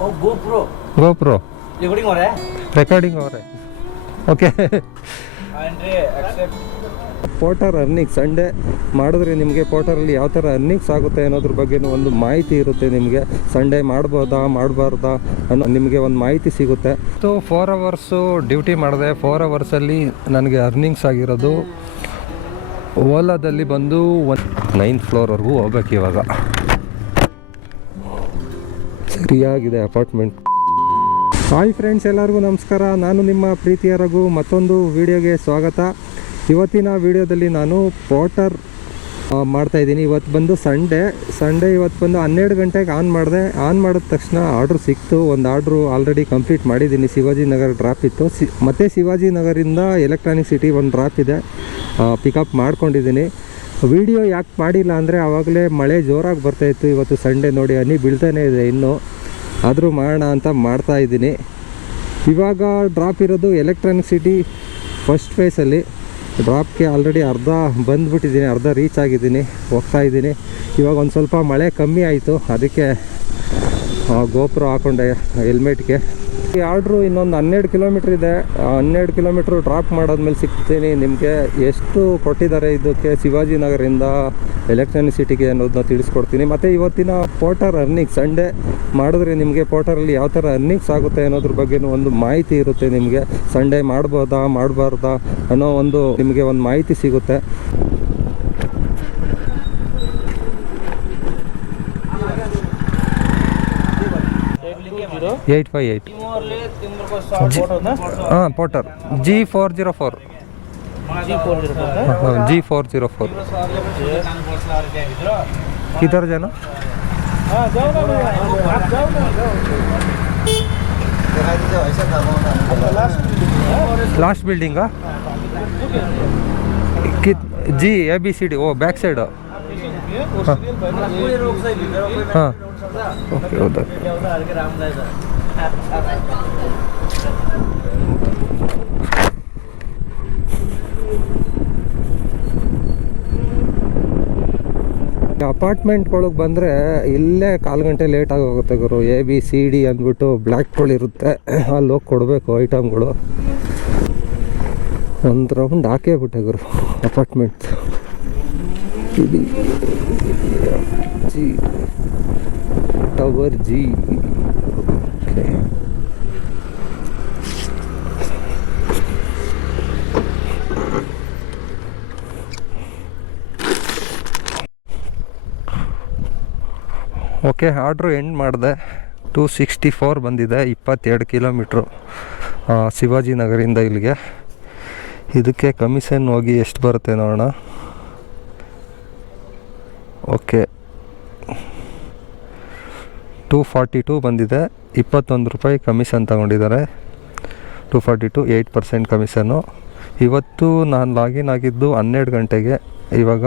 Oh, GoPro. GoPro. Recording हो रहा है? Recording हो रहा है. Okay. Andre, accept. Porter earning Sunday ಮಾಡಿದ್ರೆ ನಿಮಗೆ ಪೋರ್ಟರಲ್ಲಿ ಯಾವ ಥರ ಅರ್ನಿಂಗ್ಸ್ ಆಗುತ್ತೆ ಅನ್ನೋದ್ರ ಬಗ್ಗೆ ಒಂದು ಮಾಹಿತಿ ಇರುತ್ತೆ. ನಿಮಗೆ ಸಂಡೇ ಮಾಡ್ಬೋದಾ ಮಾಡಬಾರ್ದಾ ಅನ್ನೋ ನಿಮಗೆ ಒಂದು ಮಾಹಿತಿ ಸಿಗುತ್ತೆ. 4 ಅವರ್ಸು ಡ್ಯೂಟಿ ಮಾಡಿದೆ. 4 ಅವರ್ಸಲ್ಲಿ ನನಗೆ ಅರ್ನಿಂಗ್ಸ್ ಆಗಿರೋದು ಓಲಾದಲ್ಲಿ ಬಂದು 9th ಫ್ಲೋರ್ವರೆಗೂ ಹೋಗ್ಬೇಕು. ಇವಾಗ ಸರಿಯಾಗಿದೆ ಅಪಾರ್ಟ್ಮೆಂಟ್. ಹಾಯ್ ಫ್ರೆಂಡ್ಸ್, ಎಲ್ಲರಿಗೂ ನಮಸ್ಕಾರ. ನಾನು ನಿಮ್ಮ ಪ್ರೀತಿಯ ರಘು. ಮತ್ತೊಂದು ವಿಡಿಯೋಗೆ ಸ್ವಾಗತ. ಇವತ್ತಿನ ವಿಡಿಯೋದಲ್ಲಿ ನಾನು ಪೋರ್ಟರ್ ಮಾಡ್ತಾಯಿದ್ದೀನಿ. ಇವತ್ತು ಬಂದು ಸಂಡೇ ಇವತ್ತು ಬಂದು 12 ಗಂಟೆಗೆ ಆನ್ ಮಾಡಿದ ತಕ್ಷಣ ಆರ್ಡ್ರ್ ಸಿಕ್ತು. ಒಂದು ಆರ್ಡ್ರು ಆಲ್ರೆಡಿ ಕಂಪ್ಲೀಟ್ ಮಾಡಿದ್ದೀನಿ. ಶಿವಾಜಿನಗರ ಡ್ರಾಪ್ ಇತ್ತು. ಮತ್ತು ಶಿವಾಜಿನಗರಿಂದ ಎಲೆಕ್ಟ್ರಾನಿಕ್ ಸಿಟಿ ಒಂದು ಡ್ರಾಪ್ ಇದೆ, ಪಿಕಪ್ ಮಾಡ್ಕೊಂಡಿದ್ದೀನಿ. ವಿಡಿಯೋ ಯಾಕೆ ಮಾಡಿಲ್ಲ ಅಂದರೆ ಆವಾಗಲೇ ಮಳೆ ಜೋರಾಗಿ ಬರ್ತಾಯಿತ್ತು. ಇವತ್ತು ಸಂಡೇ ನೋಡಿ ಹನಿ ಬೀಳ್ತಾನೆ ಇದೆ ಇನ್ನೂ, ಆದರೂ ಮಾಡೋಣ ಅಂತ ಮಾಡ್ತಾಯಿದ್ದೀನಿ. ಇವಾಗ ಡ್ರಾಪ್ ಇರೋದು ಎಲೆಕ್ಟ್ರಾನಿಕ್ ಸಿಟಿ ಫಸ್ಟ್ ಫೇಸಲ್ಲಿ. ಡ್ರಾಪ್ಗೆ ಆಲ್ರೆಡಿ ಅರ್ಧ ಬಂದುಬಿಟ್ಟಿದ್ದೀನಿ, ಅರ್ಧ ರೀಚ್ ಆಗಿದ್ದೀನಿ, ಹೋಗ್ತಾಯಿದ್ದೀನಿ. ಇವಾಗ ಒಂದು ಸ್ವಲ್ಪ ಮಳೆ ಕಮ್ಮಿ ಆಯಿತು, ಅದಕ್ಕೆ ಗೋಪ್ರೋ ಹಾಕ್ಕೊಂಡೆ ಹೆಲ್ಮೆಟ್ಗೆ. ಈ ಆರ್ಡ್ರು ಇನ್ನೊಂದು 12 ಕಿಲೋಮೀಟ್ರ್ ಇದೆ. 12 ಕಿಲೋಮೀಟ್ರು ಡ್ರಾಪ್ ಮಾಡಾದ್ಮೇಲೆ ಸಿಗ್ತೀನಿ ನಿಮಗೆ. ಎಷ್ಟು ಕೊಟ್ಟಿದ್ದಾರೆ ಇದಕ್ಕೆ ಶಿವಾಜಿನಗರಿಂದ ಎಲೆಕ್ಟ್ರಾನಿಕ್ ಸಿಟಿಗೆ ಅನ್ನೋದನ್ನ ತಿಳಿಸ್ಕೊಡ್ತೀನಿ. ಮತ್ತು ಇವತ್ತಿನ ಪೋರ್ಟರ್ ಅರ್ನಿಂಗ್ ಸಂಡೇ ಮಾಡಿದ್ರೆ ನಿಮಗೆ ಪೋರ್ಟರಲ್ಲಿ ಯಾವ ಥರ ಅರ್ನಿಂಗ್ಸ್ ಆಗುತ್ತೆ ಅನ್ನೋದ್ರ ಬಗ್ಗೆ ಒಂದು ಮಾಹಿತಿ ಇರುತ್ತೆ. ನಿಮಗೆ ಸಂಡೇ ಮಾಡ್ಬೋದಾ ಮಾಡಬಾರ್ದಾ ಅನ್ನೋ ನಿಮಗೆ ಒಂದು ಮಾಹಿತಿ ಸಿಗುತ್ತೆ. G858 ಹಾಂ ಪೋರ್ಟರ್ G404 G404 किधर जाना? लास्ट बिल्डिंग जी ABCD वो बैक साइड. हाँ ओके उधर. ಅಪಾರ್ಟ್ಮೆಂಟ್ಗಳಿಗೆ ಬಂದರೆ ಇಲ್ಲೇ 1/4 ಗಂಟೆ ಲೇಟಾಗಿ ಹೋಗುತ್ತೆ ಗುರು. ABCD ಅಂದ್ಬಿಟ್ಟು ಬ್ಲ್ಯಾಕ್ಗಳಿರುತ್ತೆ, ಅಲ್ಲಿ ಹೋಗಿ ಕೊಡಬೇಕು ಐಟಮ್ಗಳು. ಒಂದು ರೌಂಡ್ ಹಾಕೇ ಬಿಟ್ಟೆ ಗುರು apartment. G tower G. Okay order end ಮಾಡಿದೆ. 264 ಬಂದಿದೆ. 22 ಕಿಲೋಮೀಟ್ರು ಶಿವಾಜಿನಗರಿಂದ ಇಲ್ಲಿಗೆ. ಇದಕ್ಕೆ ಕಮಿಷನ್ ಹೋಗಿ ಎಷ್ಟು ಬರುತ್ತೆ ನೋಡೋಣ. ಓಕೆ 242 ಬಂದಿದೆ. 21 ರೂಪಾಯಿ ಕಮಿಷನ್ ತಗೊಂಡಿದ್ದಾರೆ. 242 8% ಕಮಿಷನ್ನು. ಇವತ್ತು ನಾನು ಲಾಗಿನ್ ಆಗಿದ್ದು 12 ಗಂಟೆಗೆ. ಇವಾಗ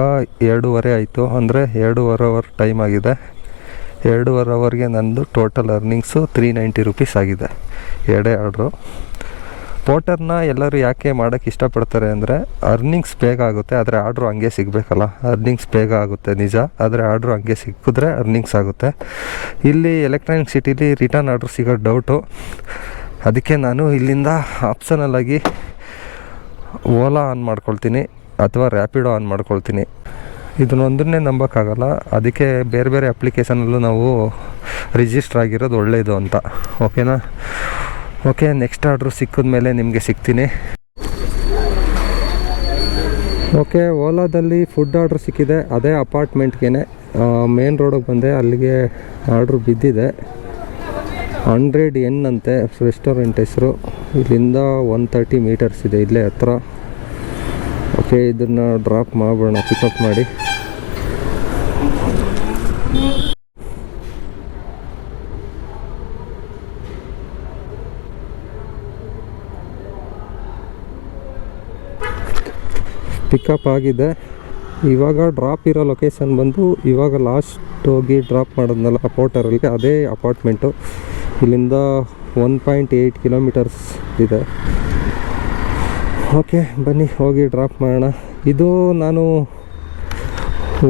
2:30 ಆಯಿತು, ಅಂದರೆ 2.5 ಅವರ್ ಟೈಮ್ ಆಗಿದೆ. 2.5 ಅವರ್ಗೆ ನಂದು ಟೋಟಲ್ ಅರ್ನಿಂಗ್ಸು 390 ರೂಪೀಸ್ ಆಗಿದೆ. ಎರಡೇ ಆರ್ಡ್ರು. ಪೋರ್ಟರ್ನ ಎಲ್ಲರೂ ಯಾಕೆ ಮಾಡೋಕ್ಕೆ ಇಷ್ಟಪಡ್ತಾರೆ ಅಂದರೆ ಅರ್ನಿಂಗ್ಸ್ ಬೇಗ ಆಗುತ್ತೆ, ಆದರೆ ಆರ್ಡ್ರು ಹಂಗೆ ಸಿಗಬೇಕಲ್ಲ. ಅರ್ನಿಂಗ್ಸ್ ಬೇಗ ಆಗುತ್ತೆ ನಿಜ, ಆದರೆ ಆರ್ಡ್ರು ಹಂಗೆ ಸಿಕ್ಕಿದ್ರೆ ಅರ್ನಿಂಗ್ಸ್ ಆಗುತ್ತೆ. ಇಲ್ಲಿ ಎಲೆಕ್ಟ್ರಾನಿಕ್ ಸಿಟಿಲಿ ರಿಟರ್ನ್ ಆರ್ಡ್ರ್ ಸಿಗೋ ಡೌಟು. ಅದಕ್ಕೆ ನಾನು ಇಲ್ಲಿಂದ ಆಪ್ಷನಲ್ಲಾಗಿ ಓಲಾ ಆನ್ ಮಾಡ್ಕೊಳ್ತೀನಿ ಅಥವಾ ರ್ಯಾಪಿಡೋ ಆನ್ ಮಾಡ್ಕೊಳ್ತೀನಿ. ಇದನ್ನೊಂದನ್ನೇ ನಂಬೋಕ್ಕಾಗಲ್ಲ, ಅದಕ್ಕೆ ಬೇರೆ ಬೇರೆ ಅಪ್ಲಿಕೇಶನಲ್ಲೂ ನಾವು ರಿಜಿಸ್ಟ್ರ್ ಆಗಿರೋದು ಒಳ್ಳೆಯದು ಅಂತ. ಓಕೆನಾ? ಓಕೆ, ನೆಕ್ಸ್ಟ್ ಆರ್ಡ್ರು ಸಿಕ್ಕಿದ ಮೇಲೆ ನಿಮಗೆ ಸಿಗ್ತೀನಿ. ಓಕೆ, ಓಲಾದಲ್ಲಿ ಫುಡ್ ಆರ್ಡ್ರ್ ಸಿಕ್ಕಿದೆ. ಅದೇ ಅಪಾರ್ಟ್ಮೆಂಟ್ಗೆ ಮೇನ್ ರೋಡಿಗೆ ಬಂದೆ, ಅಲ್ಲಿಗೆ ಆರ್ಡ್ರ್ ಬಿದ್ದಿದೆ. 100N ಅಂತೆ ರೆಸ್ಟೋರೆಂಟ್ ಹೆಸರು. ಇಲ್ಲಿಂದ 130 ಮೀಟರ್ಸ್ ಇದೆ, ಇಲ್ಲೇ ಹತ್ರ. ಓಕೆ, ಇದನ್ನು ಡ್ರಾಪ್ ಮಾಡೋಣ, ಪಿಕಪ್ ಮಾಡಿ. ಪಿಕಪ್ ಆಗಿದೆ. ಇವಾಗ ಡ್ರಾಪ್ ಇರೋ ಲೊಕೇಶನ್ ಬಂದು ಇವಾಗ ಲಾಸ್ಟ್ ಹೋಗಿ ಡ್ರಾಪ್ ಮಾಡೋದ್ನಲ್ಲ ಪೋರ್ಟರಲ್ಲಿ, ಅದೇ ಅಪಾರ್ಟ್ಮೆಂಟು. ಇಲ್ಲಿಂದ 1.8 ಕಿಲೋಮೀಟರ್ಸ್ ಇದೆ. ಓಕೆ, ಬನ್ನಿ ಹೋಗಿ ಡ್ರಾಪ್ ಮಾಡೋಣ. ಇದು ನಾನು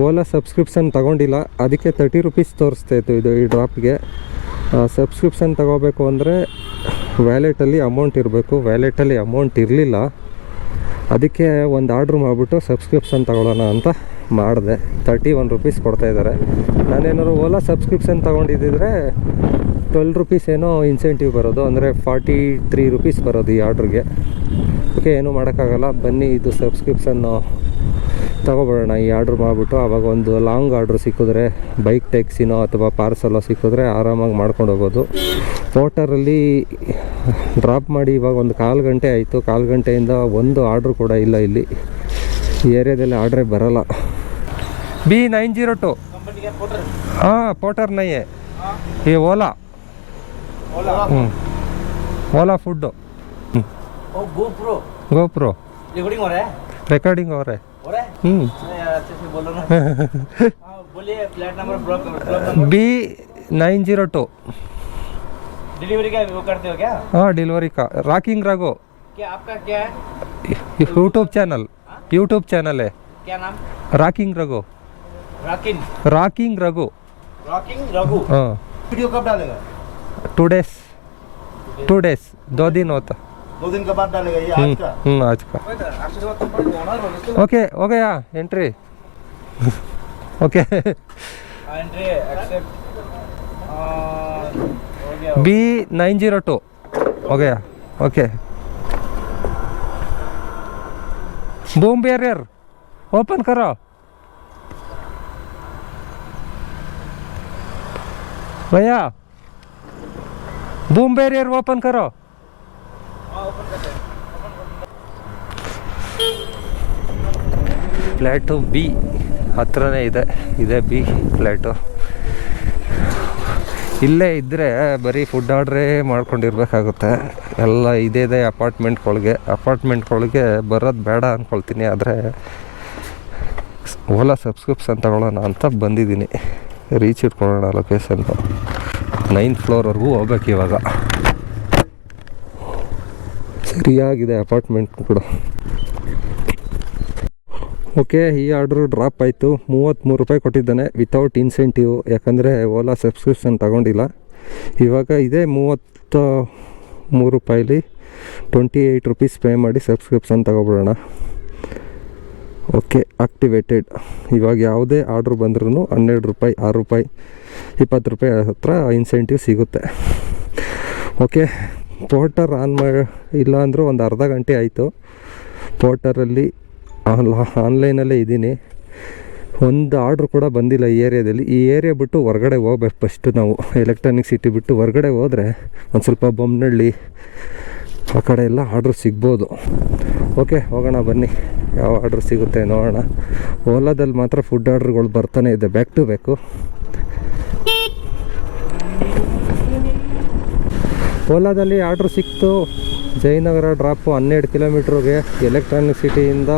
ಓಲಾ ಸಬ್ಸ್ಕ್ರಿಪ್ಷನ್ ತಗೊಂಡಿಲ್ಲ, ಅದಕ್ಕೆ 30 ರೂಪೀಸ್ ತೋರಿಸ್ತಾಯಿತ್ತು ಇದು ಈ ಡ್ರಾಪ್ಗೆ. ಸಬ್ಸ್ಕ್ರಿಪ್ಷನ್ ತಗೋಬೇಕು ಅಂದರೆ ವ್ಯಾಲೆಟಲ್ಲಿ ಅಮೌಂಟ್ ಇರಬೇಕು. ವ್ಯಾಲೆಟಲ್ಲಿ ಅಮೌಂಟ್ ಇರಲಿಲ್ಲ, ಅದಕ್ಕೆ ಒಂದು ಆರ್ಡ್ರ್ ಮಾಡಿಬಿಟ್ಟು ಸಬ್ಸ್ಕ್ರಿಪ್ಷನ್ ತಗೊಳ್ಳೋಣ ಅಂತ ಮಾಡಿದೆ. 31 ರುಪೀಸ್ ಕೊಡ್ತಾಯಿದ್ದಾರೆ. ನಾನೇನಾದ್ರು ಓಲಾ ಸಬ್ಸ್ಕ್ರಿಪ್ಷನ್ ತೊಗೊಂಡಿದ್ದಿದ್ರೆ 12 ರುಪೀಸ್ ಏನೋ ಇನ್ಸೆಂಟಿವ್ ಬರೋದು, ಅಂದರೆ 43 ರುಪೀಸ್ ಬರೋದು ಈ ಆರ್ಡ್ರಿಗೆ. ಓಕೆ, ಏನೂ ಮಾಡೋಕ್ಕಾಗಲ್ಲ. ಬನ್ನಿ, ಇದು ಸಬ್ಸ್ಕ್ರಿಪ್ಷನ್ನು ತೊಗೊಬಿಡೋಣ. ಈ ಆರ್ಡ್ರ್ ಮಾಡಿಬಿಟ್ಟು ಆವಾಗ ಒಂದು ಲಾಂಗ್ ಆರ್ಡ್ರ್ ಸಿಕ್ಕಿದ್ರೆ, ಬೈಕ್ ಟ್ಯಾಕ್ಸಿನೋ ಅಥವಾ ಪಾರ್ಸಲೋ ಸಿಕ್ಕಿದ್ರೆ ಆರಾಮಾಗಿ ಮಾಡ್ಕೊಂಡು ಹೋಗ್ಬೋದು. ಪೋರ್ಟರಲ್ಲಿ ಡ್ರಾಪ್ ಮಾಡಿ ಇವಾಗ ಒಂದು 1/4 ಗಂಟೆ ಆಯಿತು. 1/4 ಗಂಟೆಯಿಂದ ಒಂದು ಆರ್ಡ್ರ್ ಕೂಡ ಇಲ್ಲ. ಇಲ್ಲಿ ಈ ಏರಿಯಾದಲ್ಲಿ ಆರ್ಡ್ರೇ ಬರೋಲ್ಲ. B902 कंपनी का पोर्टर हाँ पोर्टर नहीं है, ये ओला ओला ओला फूड ओ GoPro GoPro रिकॉर्डिंग हो रहा है रिकॉर्डिंग हो रहा है। हो रहा है अरे यार अच्छे से बोलो ना हाँ बोलिए flat number block number B902 delivery का वो करते हो क्या हाँ डिलीवरी का। रॉकिंग रघु क्या आपका क्या है यूट्यूब चैनल है। क्या नाम rocking Raghu rocking rocking Raghu rocking Raghu हाँ वीडियो कब डालेगा 2 days 2 दिन होता। 2 दिन के बाद डालेगा ये आज का आज का ओके हो गया एंट्री ओके एंट्री एक्सेप्ट हो गया B902 हो गया ओके। बूम बैरियर ओपन करो भैया, बूम बैरियर ओपन करो। ಫ್ಲ್ಯಾಟು ಬಿ ಹತ್ರನೇ ಇದೆ ಬಿ ಫ್ಲ್ಯಾಟು. ಇಲ್ಲೇ ಇದ್ದರೆ ಬರೀ ಫುಡ್ ಆರ್ಡ್ರೇ ಮಾಡ್ಕೊಂಡಿರ್ಬೇಕಾಗುತ್ತೆ. ಎಲ್ಲ ಇದೆ ಅಪಾರ್ಟ್ಮೆಂಟ್ಗಳಿಗೆ ಬರೋದು ಬೇಡ ಅಂದ್ಕೊಳ್ತೀನಿ. ಆದರೆ ಓಲಾ ಸಬ್ಸ್ಕ್ರಿಪ್ಷನ್ ತಗೊಳ್ಳೋಣ ಅಂತ ಬಂದಿದ್ದೀನಿ. ರೀಚ್ ಇಟ್ಕೊಳ್ಳೋಣ ಲೊಕೇಶನ್ನು. 9th ಫ್ಲೋರ್ವರೆಗೂ ಹೋಗ್ಬೇಕು ಇವಾಗ. ಸರಿಯಾಗಿದೆ ಅಪಾರ್ಟ್ಮೆಂಟ್ ಕೂಡ. ಓಕೆ, ಈ ಆರ್ಡ್ರು ಡ್ರಾಪ್ ಆಯಿತು. 33 ರೂಪಾಯಿ ಕೊಟ್ಟಿದ್ದಾನೆ ವಿತೌಟ್ ಇನ್ಸೆಂಟಿವ್, ಯಾಕಂದರೆ ಓಲಾ ಸಬ್ಸ್ಕ್ರಿಪ್ಷನ್ ತಗೊಂಡಿಲ್ಲ. ಇವಾಗ ಇದೇ 33 ರೂಪಾಯಿಲಿ 28 ರುಪೀಸ್ ಪೇ ಮಾಡಿ ಸಬ್ಸ್ಕ್ರಿಪ್ಷನ್ ತಗೊಬಿಡೋಣ. Okay, activated. ಇವಾಗ ಯಾವುದೇ ಆರ್ಡ್ರ್ ಬಂದ್ರೂ 12 ರೂಪಾಯಿ 6 ರೂಪಾಯಿ 20 ರೂಪಾಯಿ ಹತ್ರ ಇನ್ಸೆಂಟಿವ್ ಸಿಗುತ್ತೆ. ಓಕೆ, ಪೋರ್ಟರ್ ಇಲ್ಲ ಅಂದರೂ ಒಂದು ಅರ್ಧ ಗಂಟೆ ಆಯಿತು. ಪೋರ್ಟರಲ್ಲಿ ಆನ್ಲೈನಲ್ಲೇ ಇದ್ದೀನಿ. ಒಂದು ಆರ್ಡ್ರ್ ಕೂಡ ಬಂದಿಲ್ಲ ಈ ಏರಿಯಾದಲ್ಲಿ. ಈ ಏರಿಯಾ ಬಿಟ್ಟು ಹೊರಗಡೆ ಹೋಗ್ಬೇಕು ಫಸ್ಟು ನಾವು. ಎಲೆಕ್ಟ್ರಾನಿಕ್ ಸಿಟಿ ಬಿಟ್ಟು ಹೊರಗಡೆ ಹೋದರೆ ಒಂದು ಸ್ವಲ್ಪ ಬೊಮ್ಮನಹಳ್ಳಿ ಆ ಕಡೆ ಎಲ್ಲ ಆರ್ಡ್ರ್ ಸಿಗ್ಬೋದು. ಓಕೆ, ಹೋಗೋಣ ಬನ್ನಿ, ಯಾವ ಆರ್ಡ್ರ್ ಸಿಗುತ್ತೆ ನೋಡೋಣ. ಓಲಾದಲ್ಲಿ ಮಾತ್ರ ಫುಡ್ ಆರ್ಡ್ರ್ಗಳು ಬರ್ತಾನೆ ಇದೆ ಬ್ಯಾಕ್ ಟು ಬ್ಯಾಕು. ಓಲಾದಲ್ಲಿ ಆರ್ಡ್ರ್ ಸಿಕ್ತು. ಜಯನಗರ ಡ್ರಾಪು 12 ಕಿಲೋಮೀಟ್ರಿಗೆ ಎಲೆಕ್ಟ್ರಾನಿಕ್ ಸಿಟಿಯಿಂದ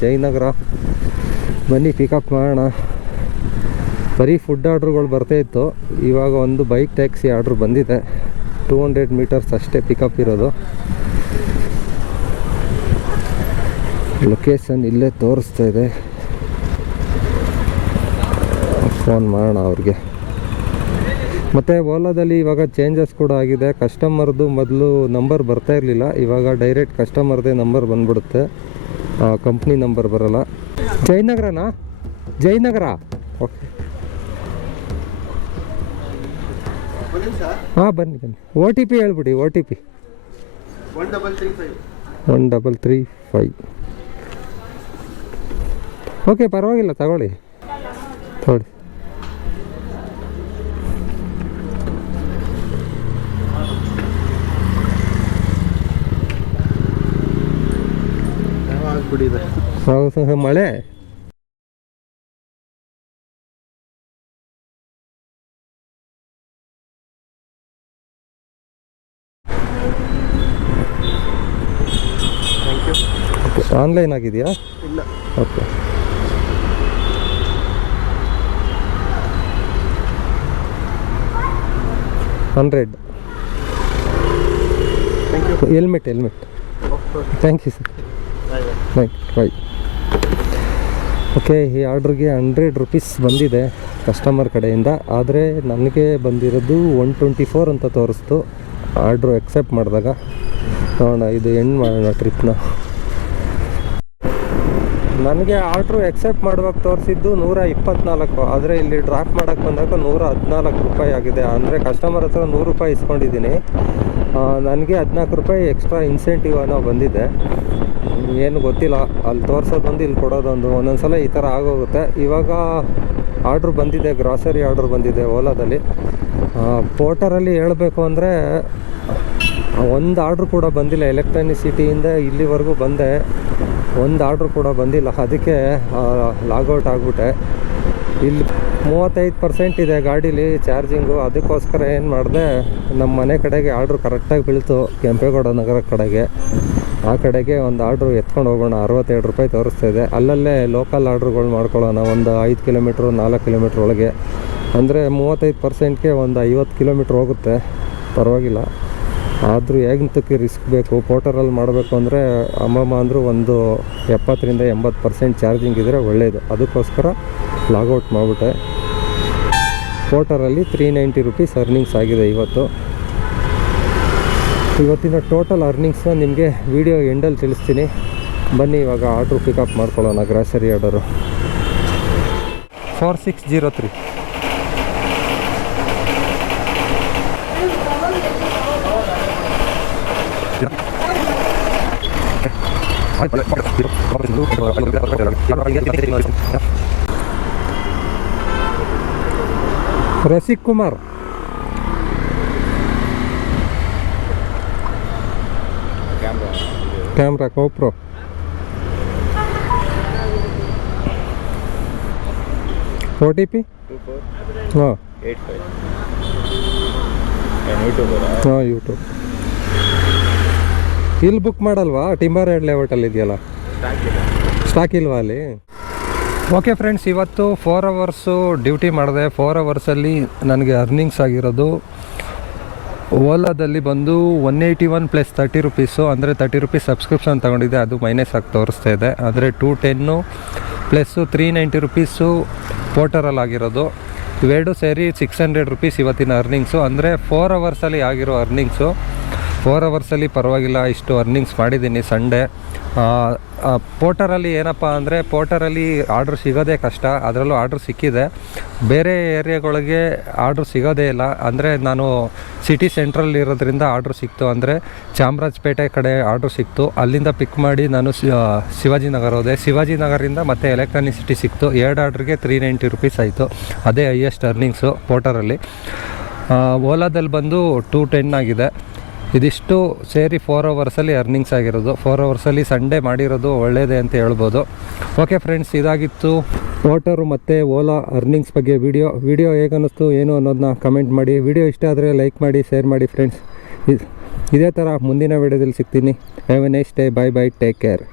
ಜಯನಗರ. ಬನ್ನಿ ಪಿಕಪ್ ಮಾಡೋಣ. ಬರೀ ಫುಡ್ ಆರ್ಡ್ರುಗಳು ಬರ್ತಾಯಿತ್ತು. ಇವಾಗ ಒಂದು ಬೈಕ್ ಟ್ಯಾಕ್ಸಿ ಆರ್ಡ್ರ್ ಬಂದಿದೆ. 200 ಮೀಟರ್ಸ್ ಅಷ್ಟೇ ಪಿಕಪ್ ಇರೋದು. ಲೊಕೇಶನ್ ಇಲ್ಲೇ ತೋರಿಸ್ತಾ ಇದೆ. ಫೋನ್ ಮಾಡೋಣ ಅವ್ರಿಗೆ. ಮತ್ತು ಓಲಾದಲ್ಲಿ ಇವಾಗ ಚೇಂಜಸ್ ಕೂಡ ಆಗಿದೆ. ಕಸ್ಟಮರ್ದು ಮೊದಲು ನಂಬರ್ ಬರ್ತಾ ಇರಲಿಲ್ಲ, ಇವಾಗ ಡೈರೆಕ್ಟ್ ಕಸ್ಟಮರ್ದೇ ನಂಬರ್ ಬಂದ್ಬಿಡುತ್ತೆ, ಕಂಪ್ನಿ ನಂಬರ್ ಬರೋಲ್ಲ. ಜಯನಗರನಾ? ಜಯನಗರ ಓಕೆ. ಹಾಂ ಬನ್ನಿ OTP ಹೇಳ್ಬಿಡಿ. OTP 1335. ಓಕೆ, ಪರವಾಗಿಲ್ಲ, ತಗೊಳ್ಳಿ. ಮಳೆ ಆನ್ಲೈನ್ ಆಗಿದೆಯಾ? ಇಲ್ಲ. Okay, $100. Helmet thank you sir. Right. Okay, ಈ ಆರ್ಡ್ರಿಗೆ 100 ರೂಪೀಸ್ ಬಂದಿದೆ. ಕಸ್ಟಮರ್ ಕಡೆಯಿಂದ. ಆದರೆ ನನಗೆ ಬಂದಿರೋದು 124 ಅಂತ ತೋರಿಸ್ತು ಆರ್ಡ್ರು ಎಕ್ಸೆಪ್ಟ್ ಮಾಡಿದಾಗ. ನೋಡೋಣ ಇದು ಎಂಡ್ ಮಾಡೋಣ ಟ್ರಿಪ್ನ. ನನಗೆ ಆರ್ಡ್ರು ಎಕ್ಸೆಪ್ಟ್ ಮಾಡುವಾಗ ತೋರಿಸಿದ್ದು 124, ಆದರೆ ಇಲ್ಲಿ ಡ್ರಾಪ್ ಮಾಡೋಕ್ಕೆ ಬಂದಾಗ 114 ರೂಪಾಯಿ ಆಗಿದೆ. ಅಂದರೆ ಕಸ್ಟಮರ್ ಹತ್ರ 100 ರೂಪಾಯಿ ಇಸ್ಕೊಂಡಿದ್ದೀನಿ. ನನಗೆ 14 ರೂಪಾಯಿ ಎಕ್ಸ್ಟ್ರಾ ಇನ್ಸೆಂಟಿವ್ ಅನ್ನೋ ಬಂದಿದೆ. ಏನು ಗೊತ್ತಿಲ್ಲ, ಅಲ್ಲಿ ತೋರಿಸೋದೊಂದು ಇಲ್ಲಿ ಕೊಡೋದೊಂದು, ಒಂದೊಂದು ಸಲ ಈ ಥರ ಆಗೋಗುತ್ತೆ. ಇವಾಗ ಆರ್ಡ್ರ್ ಬಂದಿದೆ, ಗ್ರಾಸರಿ ಆರ್ಡ್ರ್ ಬಂದಿದೆ ಓಲಾದಲ್ಲಿ. ಪೋರ್ಟರಲ್ಲಿ ಹೇಳಬೇಕು ಅಂದರೆ ಒಂದು ಆರ್ಡ್ರ್ ಕೂಡ ಬಂದಿಲ್ಲ. ಎಲೆಕ್ಟ್ರಾನಿಸಿಟಿಯಿಂದ ಇಲ್ಲಿವರೆಗೂ ಬಂದೆ, ಒಂದು ಆರ್ಡ್ರ್ ಕೂಡ ಬಂದಿಲ್ಲ. ಅದಕ್ಕೆ ಲಾಗೌಟ್ ಆಗಿಬಿಟ್ಟೆ. ಇಲ್ಲಿ 35% ಇದೆ ಗಾಡೀಲಿ ಚಾರ್ಜಿಂಗು. ಅದಕ್ಕೋಸ್ಕರ ಏನು ಮಾಡಿದೆ, ನಮ್ಮ ಮನೆ ಕಡೆಗೆ ಆರ್ಡ್ರ್ ಕರೆಕ್ಟಾಗಿ ಬೀಳ್ತು, ಕೆಂಪೇಗೌಡ ನಗರ ಕಡೆಗೆ. ಆ ಕಡೆಗೆ ಒಂದು ಆರ್ಡ್ರು ಎತ್ಕೊಂಡು ಹೋಗೋಣ. 62 ರೂಪಾಯಿ ತೋರಿಸ್ತಾ ಇದೆ. ಅಲ್ಲಲ್ಲೇ ಲೋಕಲ್ ಆರ್ಡ್ರುಗಳು ಮಾಡ್ಕೊಳ್ಳೋಣ, ಒಂದು 5 ಕಿಲೋಮೀಟ್ರು 4 ಕಿಲೋಮೀಟ್ರ್ ಒಳಗೆ. ಅಂದರೆ 35%ಗೆ ಒಂದು 50 ಕಿಲೋಮೀಟ್ರ್ ಹೋಗುತ್ತೆ, ಪರವಾಗಿಲ್ಲ. ಆದರೂ ಹೇಗಂತಕ್ಕೆ ರಿಸ್ಕ್ ಬೇಕು. ಪೋರ್ಟರಲ್ಲಿ ಮಾಡಬೇಕು ಅಂದರೆ ಅಮ್ಮಮ್ಮ ಅಂದರೂ ಒಂದು 70ರಿಂದ 80% ಚಾರ್ಜಿಂಗ್ ಇದ್ದರೆ ಒಳ್ಳೆಯದು. ಅದಕ್ಕೋಸ್ಕರ ಲಾಗೌಟ್ ಮಾಡಿಬಿಟ್ಟೆ. ಪೋರ್ಟರಲ್ಲಿ 390 ರೂಪೀಸ್ ಅರ್ನಿಂಗ್ಸ್ ಆಗಿದೆ ಇವತ್ತಿನ ಟೋಟಲ್ ಅರ್ನಿಂಗ್ಸ್ನ ನಿಮಗೆ ವಿಡಿಯೋ ಎಂಡಲ್ಲಿ ತಿಳಿಸ್ತೀನಿ. ಬನ್ನಿ ಇವಾಗ ಆರ್ಡ್ರು ಪಿಕಪ್ ಮಾಡ್ಕೊಳ್ಳೋಣ. Grocery order 4603. ರಸಿಕ್ ಕುಮಾರ್, ಕ್ಯಾಮ್ರಾ ಕೋಪ್ರೋ. OTP 2485. ಹಾಂ ಹಾಂ ಯೂಟ್ಯೂಬ್. ಇಲ್ಲಿ ಬುಕ್ ಮಾಡಲ್ವಾ? ಟಿಂಬರ್ ಹೆಡ್ ಲೇಔಟಲ್ಲಿ ಇದೆಯಲ್ಲ, ಸ್ಟಾಕ್ ಇಲ್ವಾ ಅಲ್ಲಿ? ಓಕೆ ಫ್ರೆಂಡ್ಸ್, ಇವತ್ತು 4 ಅವರ್ಸು ಡ್ಯೂಟಿ ಮಾಡಿದೆ. 4 ಅವರ್ಸಲ್ಲಿ ನನಗೆ ಅರ್ನಿಂಗ್ಸ್ ಆಗಿರೋದು ಓಲಾದಲ್ಲಿ ಬಂದು 181 + 30 ರೂಪೀಸು. ಅಂದರೆ 30 ರೂಪೀಸ್ ಸಬ್ಸ್ಕ್ರಿಪ್ಷನ್ ತೊಗೊಂಡಿದ್ದೆ, ಅದು ಮೈನಸ್ ಆಗಿ ತೋರಿಸ್ತಾ ಇದೆ. ಅಂದರೆ 210 ಪ್ಲಸ್ಸು 390 ರೂಪೀಸು ಪೋರ್ಟರಲ್ಲಿ ಆಗಿರೋದು. ಇವೆರಡು ಸೇರಿ 600 ರೂಪೀಸ್ ಇವತ್ತಿನ ಅರ್ನಿಂಗ್ಸು. ಅಂದರೆ 4 ಅವರ್ಸಲ್ಲಿ ಆಗಿರೋ ಅರ್ನಿಂಗ್ಸು. 4 ಅವರ್ಸಲ್ಲಿ ಪರವಾಗಿಲ್ಲ, ಇಷ್ಟು ಅರ್ನಿಂಗ್ಸ್ ಮಾಡಿದ್ದೀನಿ ಸಂಡೇ. ಪೋರ್ಟರಲ್ಲಿ ಏನಪ್ಪ ಅಂದರೆ, ಪೋರ್ಟರಲ್ಲಿ ಆರ್ಡ್ರ್ ಸಿಗೋದೇ ಕಷ್ಟ. ಅದರಲ್ಲೂ ಆರ್ಡ್ರ್ ಸಿಕ್ಕಿದೆ. ಬೇರೆ ಏರಿಯಾಗಳಿಗೆ ಆರ್ಡ್ರ್ ಸಿಗೋದೇ ಇಲ್ಲ. ಅಂದರೆ ನಾನು ಸಿಟಿ ಸೆಂಟ್ರಲ್ ಇರೋದ್ರಿಂದ ಆರ್ಡ್ರ್ ಸಿಕ್ತು. ಅಂದರೆ ಚಾಮರಾಜಪೇಟೆ ಕಡೆ ಆರ್ಡ್ರ್ ಸಿಕ್ತು. ಅಲ್ಲಿಂದ ಪಿಕ್ ಮಾಡಿ ನಾನು ಶಿವಾಜಿನಗರ ಹೋದೆ. ಶಿವಾಜಿನಗರಿಂದ ಮತ್ತೆ ಎಲೆಕ್ಟ್ರಾನಿಸಿಟಿ ಸಿಕ್ತು. 2 ಆರ್ಡ್ರಿಗೆ 390 ರೂಪೀಸ್ ಆಯಿತು. ಅದೇ ಹೈಯೆಸ್ಟ್ ಅರ್ನಿಂಗ್ಸು ಪೋರ್ಟರಲ್ಲಿ. ಓಲಾದಲ್ಲಿ ಬಂದು 210 ಆಗಿದೆ. ಇದಿಷ್ಟು ಸೇರಿ 4 ಅವರ್ಸಲ್ಲಿ ಅರ್ನಿಂಗ್ಸ್ ಆಗಿರೋದು. 4 ಅವರ್ಸಲ್ಲಿ ಸಂಡೇ ಮಾಡಿರೋದು ಒಳ್ಳೆಯದೇ ಅಂತ ಹೇಳ್ಬೋದು. ಓಕೆ ಫ್ರೆಂಡ್ಸ್, ಇದಾಗಿತ್ತು ಪೋರ್ಟರು ಮತ್ತು ಓಲಾ ಅರ್ನಿಂಗ್ಸ್ ಬಗ್ಗೆ ವಿಡಿಯೋ ಹೇಗನ್ನಿಸ್ತು ಏನು ಅನ್ನೋದನ್ನ ಕಮೆಂಟ್ ಮಾಡಿ. ವಿಡಿಯೋ ಇಷ್ಟ ಆದರೆ ಲೈಕ್ ಮಾಡಿ, ಶೇರ್ ಮಾಡಿ ಫ್ರೆಂಡ್ಸ್. ಇದೇ ಥರ ಮುಂದಿನ ವಿಡಿಯೋದಲ್ಲಿ ಸಿಗ್ತೀನಿ. Have A nice day. Bye bye, take care.